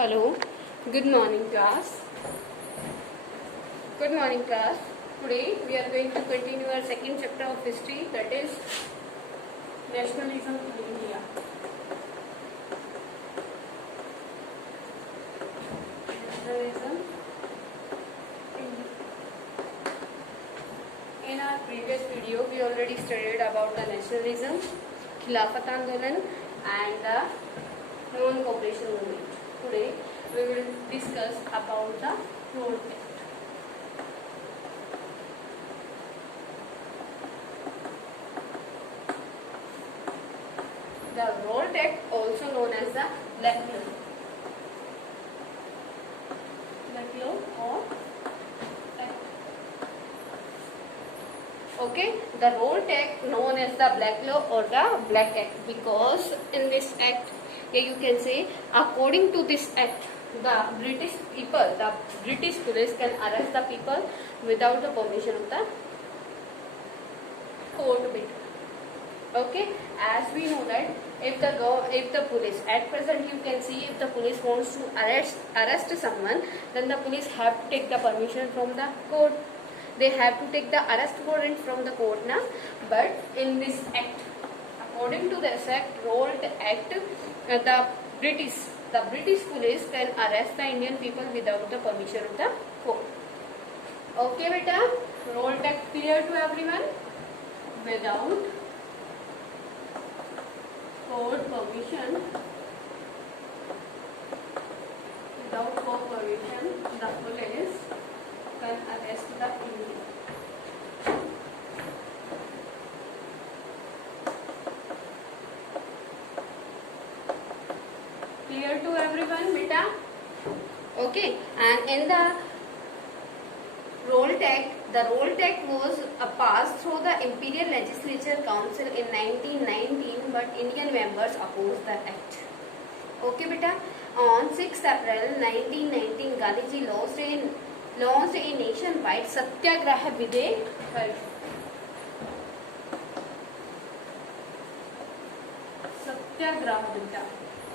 Hello, good morning class. Good morning class. Today we are going to continue our second chapter of history, that is nationalism in India. Nationalism in India. In our previous video we already studied about the nationalism, Khilafat Andolan and the non-cooperation movement. Today we will discuss about the Road Act. The Road Act, also known as the Black Law. Black Law or Act. Okay, the Road Act known as the Black Law or the Black Act, because in this act, here you can say, according to this act, the British people, the British police can arrest the people without the permission of the court. Okay, as we know that if the police, at present you can see, if the police wants to arrest someone, then the police have to take the permission from the court. They have to take the arrest warrant from the court now. But in this act, according to this act, Road Act, the British police can arrest the Indian people without the permission of the court. Okay, beta, Road Act clear to everyone? Without court permission, the police can arrest the Indian. Clear to everyone, beta? Okay, and in the Road Act, the Road Act was passed through the Imperial Legislature Council in 1919, but Indian members opposed the act. Okay, beta. On 6 April 1919, Gandhiji launched a nationwide Satyagraha Videh. Satyagraha, beta.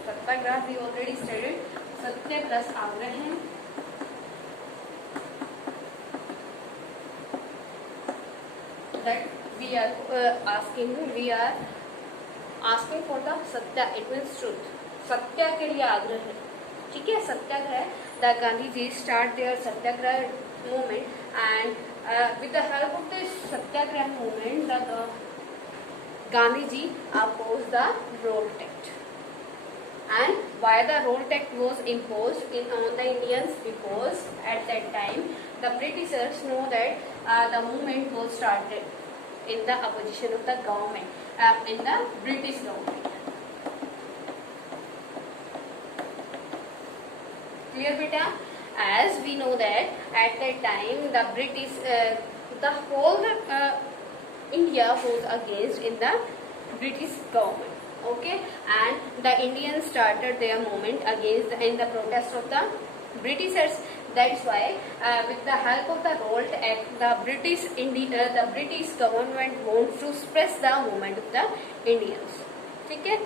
Satyagraha we already studied. Satyagraha आग्रह that we are asking for the satya, it means truth. Satya के लिए आग्रह है, ठीक है, सत्याग्रह. The Gandhiji start their satyagraha movement, and with the help of this satyagraha movement, the Gandhiji opposed the Road Act. And why the Road Act was imposed on the Indians? Because at that time the Britishers know that the movement was started in the opposition of the government, in the British government. Clear, beta? As we know that at that time the British, the whole India was against in the British government. Okay, and the Indians started their movement against in the protest of the Britishers. That's why, with the help of the Road Act, the British government wants to suppress the movement of the Indians. Okay,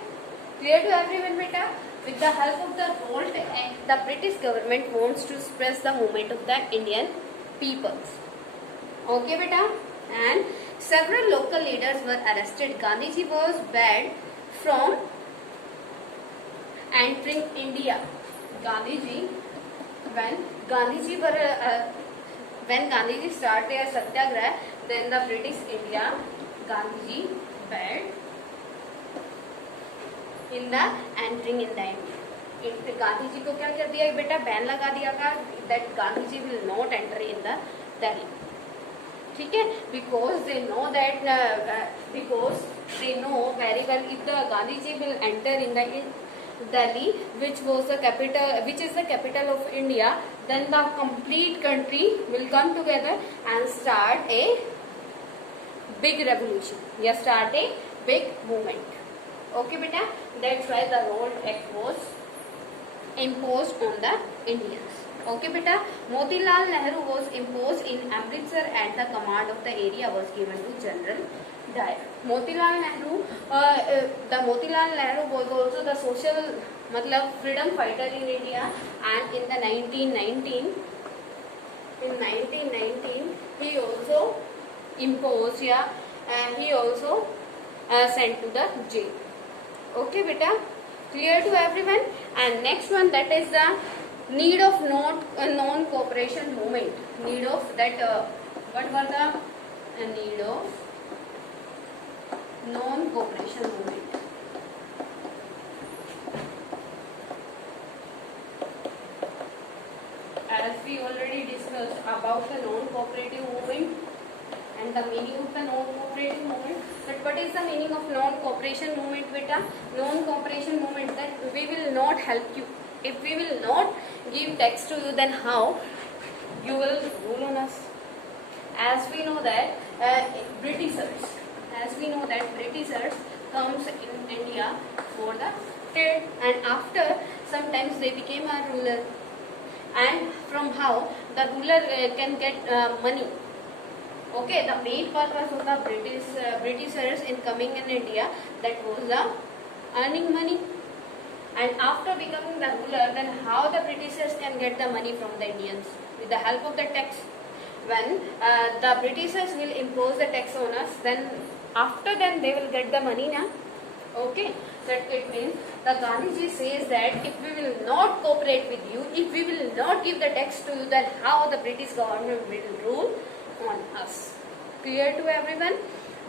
clear to everyone, beta? With the help of the Road Act, the British government wants to suppress the movement of the Indian peoples. Okay, beta? And several local leaders were arrested. Gandhiji was banned from entering India. When Gandhiji started their satyagraha, then the British India, Gandhiji banned in the entering in the India. Gandhiji को क्या कर दिया बेटा, ban लगा दिया का, that Gandhiji will not enter in the Delhi. ठीक है, because they know very well, if the Gandhiji will enter in the Delhi, which is the capital of India, then the complete country will come together and start a big revolution, start a big movement. Okay, beta? That's why the Road Act was imposed on the Indians. Okay, beta? Motilal Nehru was imposed in Amritsar, and the command of the area was given to General died. Motilal Nehru, the Motilal Nehru was also the social, matlab freedom fighter in India, and in the 1919, he also imposed, yeah, and he also sent to the jail. Okay, beta, clear to everyone. And next one, that is the need of non-cooperation movement. Need of that. What were the need of non-cooperation movement? As we already discussed about the non-cooperative movement and the meaning of the non-cooperative movement. But what is the meaning of non-cooperation movement, beta? Non-cooperation movement, that we will not help you. If we will not give tax to you, then how you will rule on us? As we know that Britishers comes in India for the trade, and after sometimes they became a ruler. And from how the ruler can get money. Okay, the main purpose of the Britishers in coming in India, that was the earning money. And after becoming the ruler, then how the Britishers can get the money from the Indians? With the help of the tax. When the Britishers will impose the tax on us, then after then they will get the money now. Okay, that it means the Gandhiji says that if we will not cooperate with you, if we will not give the tax to you, then how the British government will rule on us? Clear to everyone?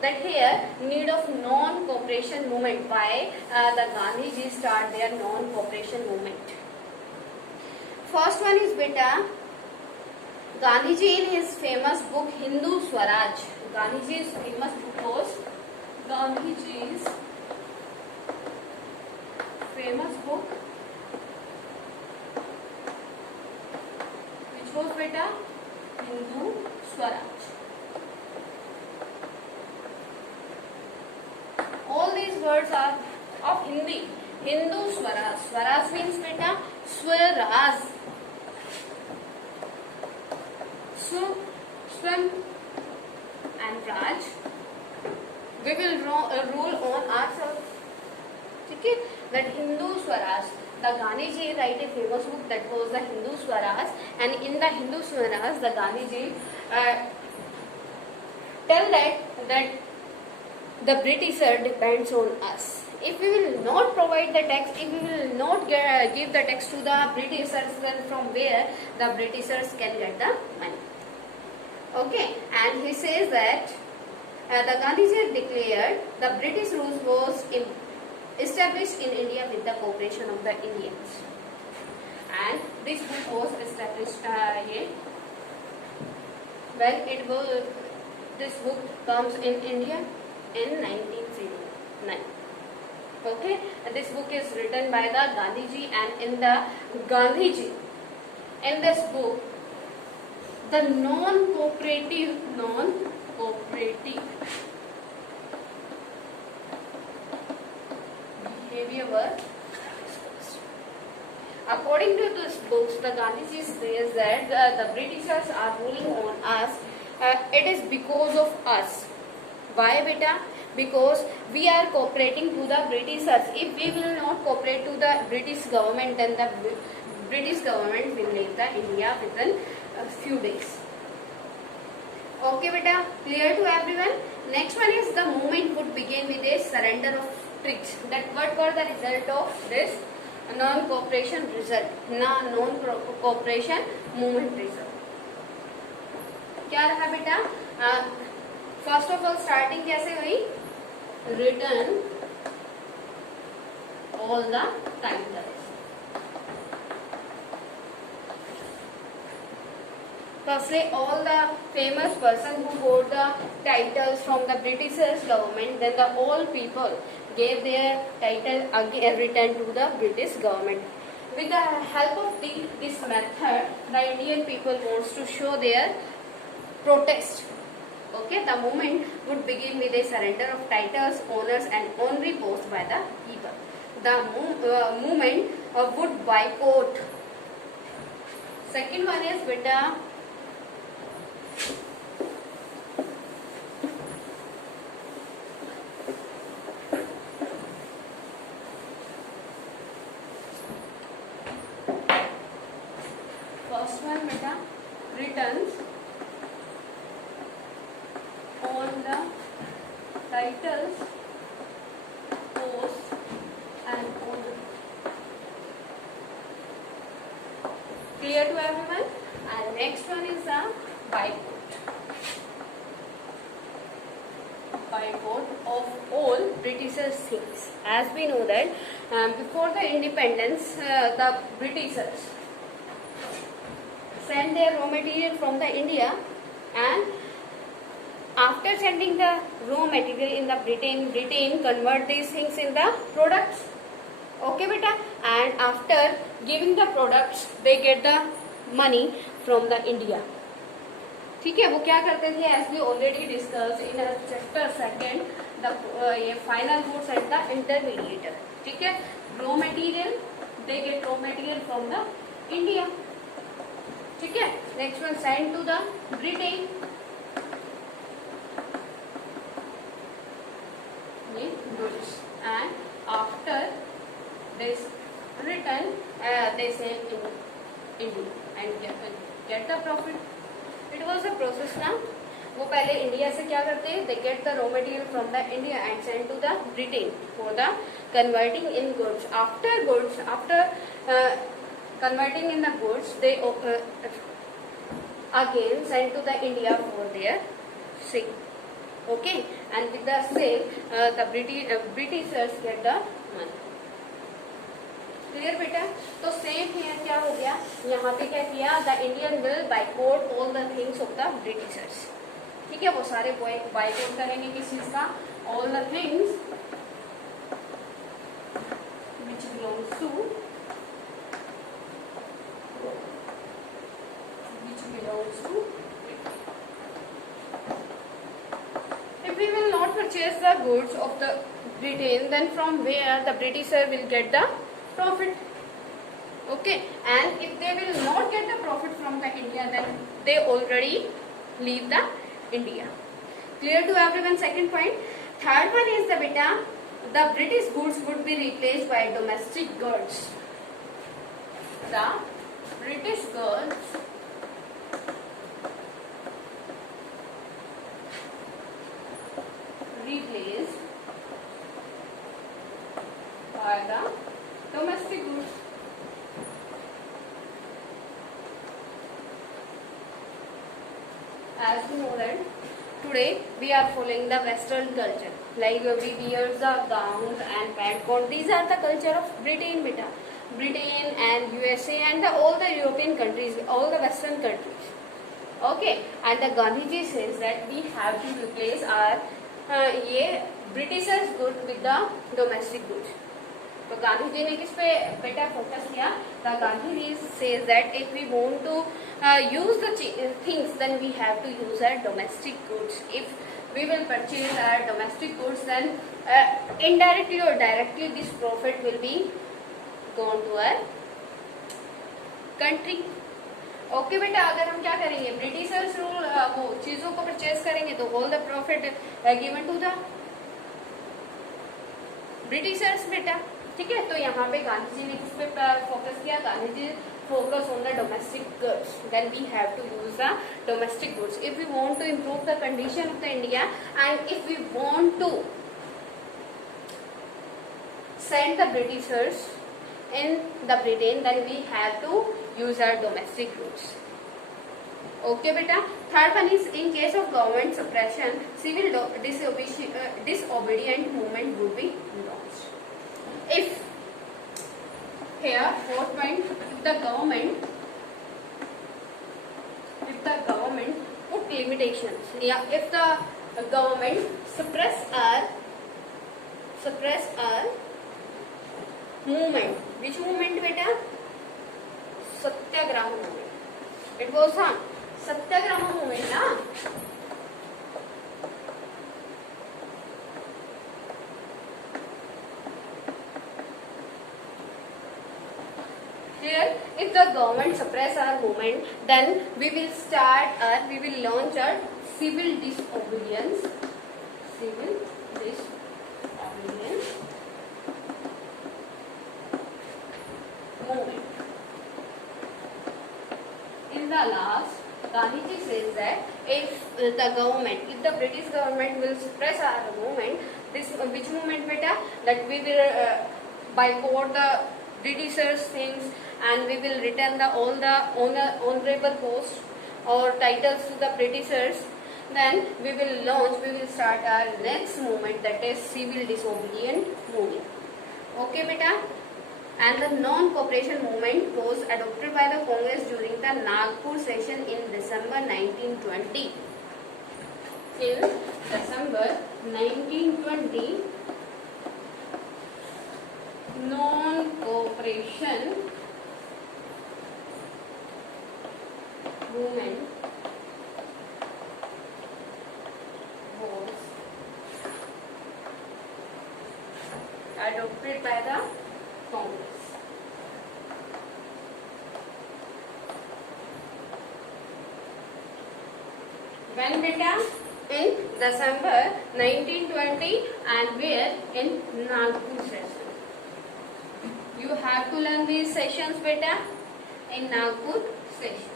That here need of non-cooperation movement. Why the Gandhiji start their non-cooperation movement? First one is beta, Gandhiji in his famous book Hindu Swaraj. Gandhiji's famous book was Gandhiji's famous book, which was beta Hindu Swaraj. All these words are of Hindi. Hindu Swaraj. Swaraj means beta Swaraj. Swam and Raj. We will rule on ourselves. Okay? That Hindu Swaraj. The Gandhiji write a famous book that was the Hindu Swaraj, and in the Hindu Swaraj, the Gandhiji tell that the Britisher depends on us. If we will not provide the tax, if we will not give the tax to the Britishers, then from where the Britishers can get the money? Okay, and he says that the Gandhiji declared the British rule was established in India with the cooperation of the Indians, and this book was established here. Well, this book comes in India in 1909. Okay, and this book is written by the Gandhiji, and in the Gandhiji, in this book, the non-cooperative behavior was discussed. According to this books, the Gandhiji says that the Britishers are ruling on us. It is because of us. Why, beta? Because we are cooperating to the Britishers. If we will not cooperate to the British government, then the British government will leave the India within a few days. Okay, beta, clear to everyone? Next one is the movement would begin with a surrender of tricks. That what were the result of this non-cooperation result? Non-cooperation movement result. क्या रहा बेटा? First of all starting कैसे हुई? Return all the titles. Firstly, all the famous person who got the titles from the British government, then the all people gave their title again returned to the British government. With the help of this method, the Indian people wants to show their protest. Okay, the movement would begin with a surrender of titles, honors, and honorary posts by the people. The movement would boycott. Second one is beta. Next one beta, returns on the titles, posts and owner. Clear to everyone? And next one is the bycode. Bycode of all Britishers things. As we know that before the independence, the Britishers send their raw material from the India, and after sending the raw material in the Britain convert these things in the products. Okay beta, and after giving the products they get the money from the India. ठीक है, वो क्या करते थे, as we already discuss in chapter second, ये final goods and the intermediator. ठीक है, raw material they get raw material from the India. ठीक है, next one send to the Britain. Goods and after this return they sell in India and get the profit. It was a process ना. वो पहले India से क्या करते हैं, they get the raw material from the India and send to the Britain for the converting in goods. After converting in the goods, they again send to the India for their sale. Okay, and with the sale, the Britishers get the money. Clear बेटा. तो same here क्या हो गया, यहाँ पे क्या किया, the Indian will boycott all the things of the britishers. ठीक है, वो सारे बाइकआउट करेंगे किस चीज का, all the things which belongs to if we will not purchase the goods of the Britain, then from where the Britisher will get the profit. Okay, and if they will not get the profit from the India, then they already leave the India. Clear to everyone? Second point. Third one is the beta, the British goods would be replaced by domestic goods. The British goods replaced by the domestic goods. As we know that today we are following the Western culture, like we wear the gowns and pant coat. These are the culture of Britain, beta. Britain and USA and all the European countries, all the Western countries. Okay, and the Gandhiji says that we have to replace our ये Britishers good with the domestic goods. तो गांधी जी ने किस पे बेटा focus किया, the Gandhi ji says that if we want to use the things then we have to use our domestic goods. If we will purchase our domestic goods then indirectly और directly this profit will be gone to our country. Okay बेटा, अगर हम क्या करेंगे, Britishers rule वो चीजों को purchase करेंगे तो all the profit given to the britishers बेटा. ठीक है, तो यहाँ पे गांधी जी ने किस पे फोकस किया, Gandhi ji focus on the domestic goods. Then we have to use the domestic goods if we want to improve the condition of the India and if we want to send the Britishers in the Britain, then we have to use our domestic goods. Okay beta. Third one is in case of government suppression, civil disobedient movement would be launched. If here fourth point, if the government put limitations, yeah, if the government suppress our movement. Which movement beta? Satyagraha movement. It was Satyagraha movement na. Here, if the government suppress our movement, then we will launch our civil disobedience. movement. the last, Gandhiji says that if the British government will suppress our movement, this which movement beta, that we will boycott the Britishers things, and we will return all the honorable posts or titles to the Britishers. Then we will start our next movement, that is civil disobedient movement. Okay beta. And the non-cooperation movement was adopted by the Congress during the Nagpur session in December 1920. In December 1920, non-cooperation movement was adopted by the Congress. When beta? In December 1920, and where? In Nagpur session. You have to learn these sessions beta in Nagpur session.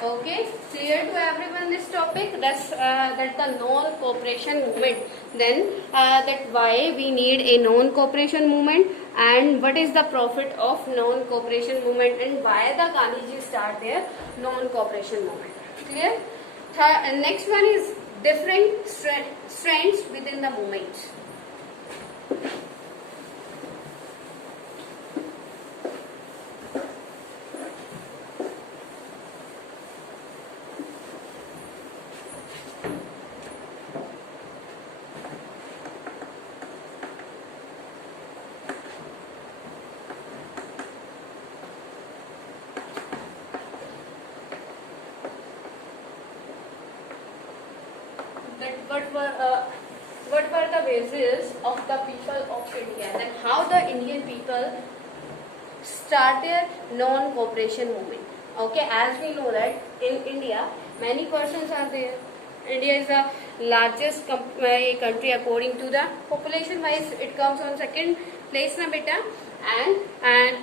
Okay, clear to everyone this topic? That's that the non-cooperation movement. Then that why we need a non-cooperation movement, and what is the profit of non-cooperation movement, and why the Gandhiji start their non-cooperation movement. Clear? Next one is different strands within the movement. What were the bases of the people of India, and how the Indian people started non-cooperation movement. Okay, as we know that in India many persons are there. India is the largest country according to the population wise. It comes on second place na beta, and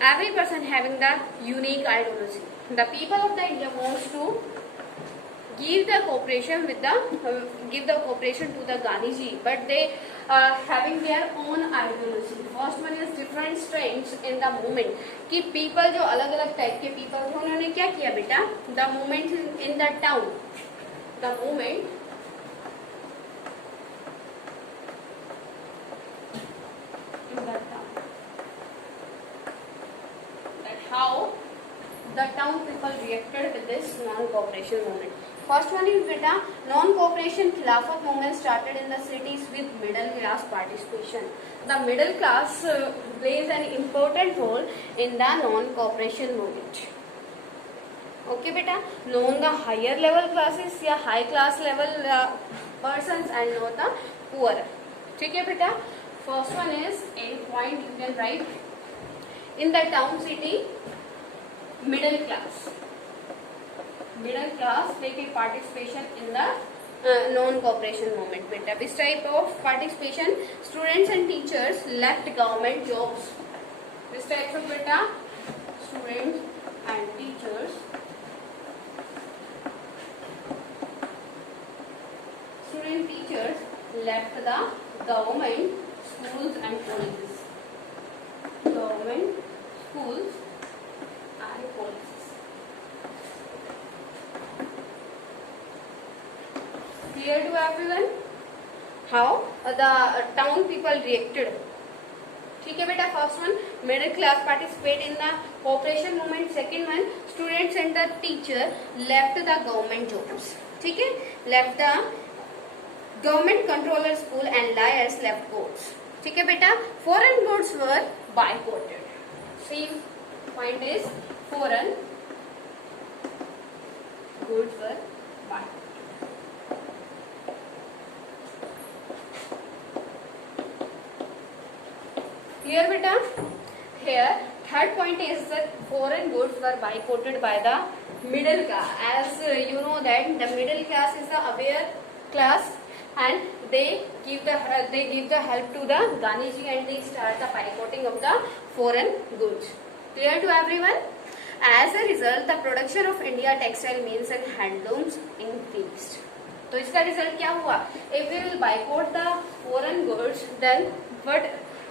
every person having the unique ideology. The people of the India wants to give the cooperation to the Gandhiji, but they are having their own ideology. First one is different strengths in the movement. कि people जो अलग-अलग type के people थे, उन्होंने क्या किया बेटा? The movement in the town, the movement in the town. That how the town people reacted with this non-cooperation movement. First one is beta, non-cooperation Khilafat movement started in the cities with middle class participation. The middle class plays an important role in the non-cooperation movement. Okay beta, known the higher level classes या high class level persons, and not the poor. ठीक है बेटा, first one is a point you can write. In the town city, middle class take a participation in the non-cooperation movement. Beta, this type of participation, students and teachers left government jobs. This type of beta, students and teachers left the government schools and colleges. Government schools and colleges. Clear to everyone? How the town people reacted? ठीक है बेटा, first one middle class participate in the cooperation movement. Second one students and the teacher left the government jobs. ठीक है, left the government controller school and lawyers left courts. ठीक है बेटा, foreign goods were बायकॉटेड. Same point is foreign goods were बायकॉटेड. Here beta, here third point is that foreign goods were boycotted by the middle class. As you know that the middle class is the aware class, and they give the help to the Gandhiji, and they start the boycotting of the foreign goods. Clear to everyone? As a result, the production of India textile mills and handlooms increased. तो इसका result क्या हुआ? If we will boycott the foreign goods, then what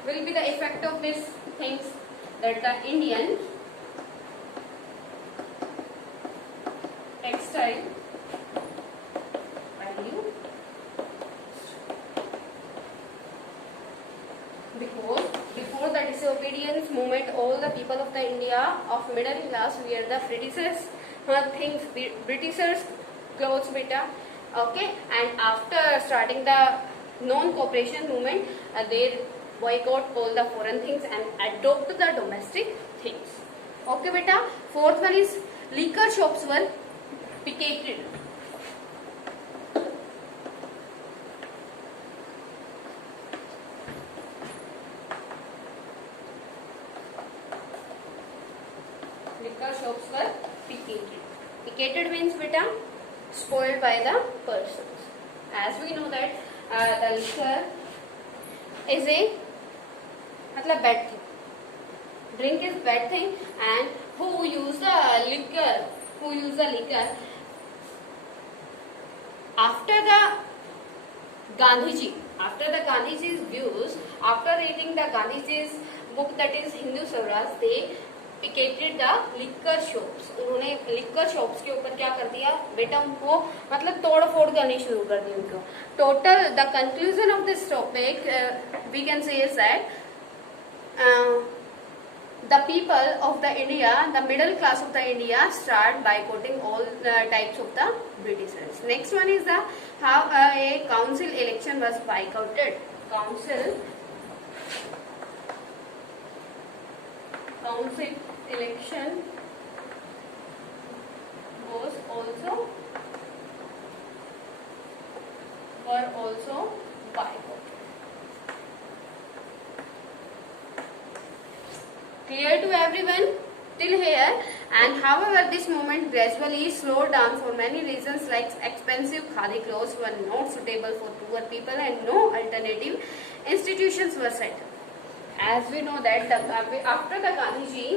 will be the effect of these things? That the Indian textile value, because before the disobedience movement, all the people of the India of middle class wear the Britishers things, Britishers clothes, beta. Okay, and after starting the non-cooperation movement, they boycott all the foreign things and adopt the domestic things. Okay, beta. Fourth one is liquor shops were picketed. Liquor shops were picketed. Picketed means beta spoiled by the persons. As we know that the liquor is a मतलब bad thing. Drink is bad thing, and who use the liquor after the Gandhiji's views, after reading the Gandhiji's book, that is Hindu Swaraj, they picketed the liquor shops. उन्होंने liquor shops के ऊपर क्या कर दिया बेटा, उनको मतलब तोड़ फोड़ करनी शुरू कर दी उनको. Total the conclusion of this topic we can say is that the people of the India, the middle class of the India, start boycotting all types of the Britishers. Next one is the how a council election was boycotted. Council election was also boycotted. Clear to everyone till here? And however, this movement gradually slowed down for many reasons, like expensive khadi clothes were not suitable for poor people and no alternative institutions were set up. As we know that after the Gandhiji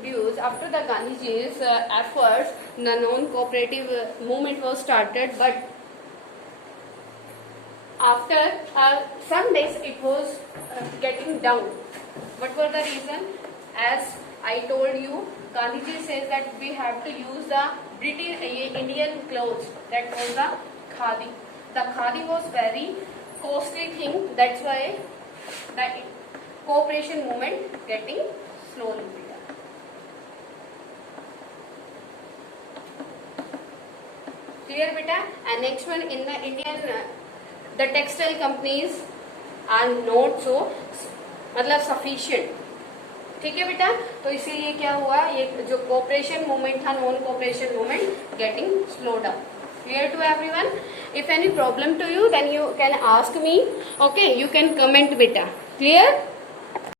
views, after the Gandhiji's efforts, the non-cooperative movement was started, but after some days it was getting down. What were the reason? As I told you, Gandhiji says that we have to use the British Indian clothes. That was the khadi. The khadi was very costly thing. That's why the cooperation movement getting slowly begun. Clear, beta? And next one, in the Indian, the textile companies are not so मतलब sufficient. ठीक है बेटा, तो इसीलिए क्या हुआ, ये जो कोऑपरेशन मूवमेंट था, non cooperation movement getting slow down. Clear to everyone? If any problem to you, then you can ask me. Okay, you can comment beta. Clear?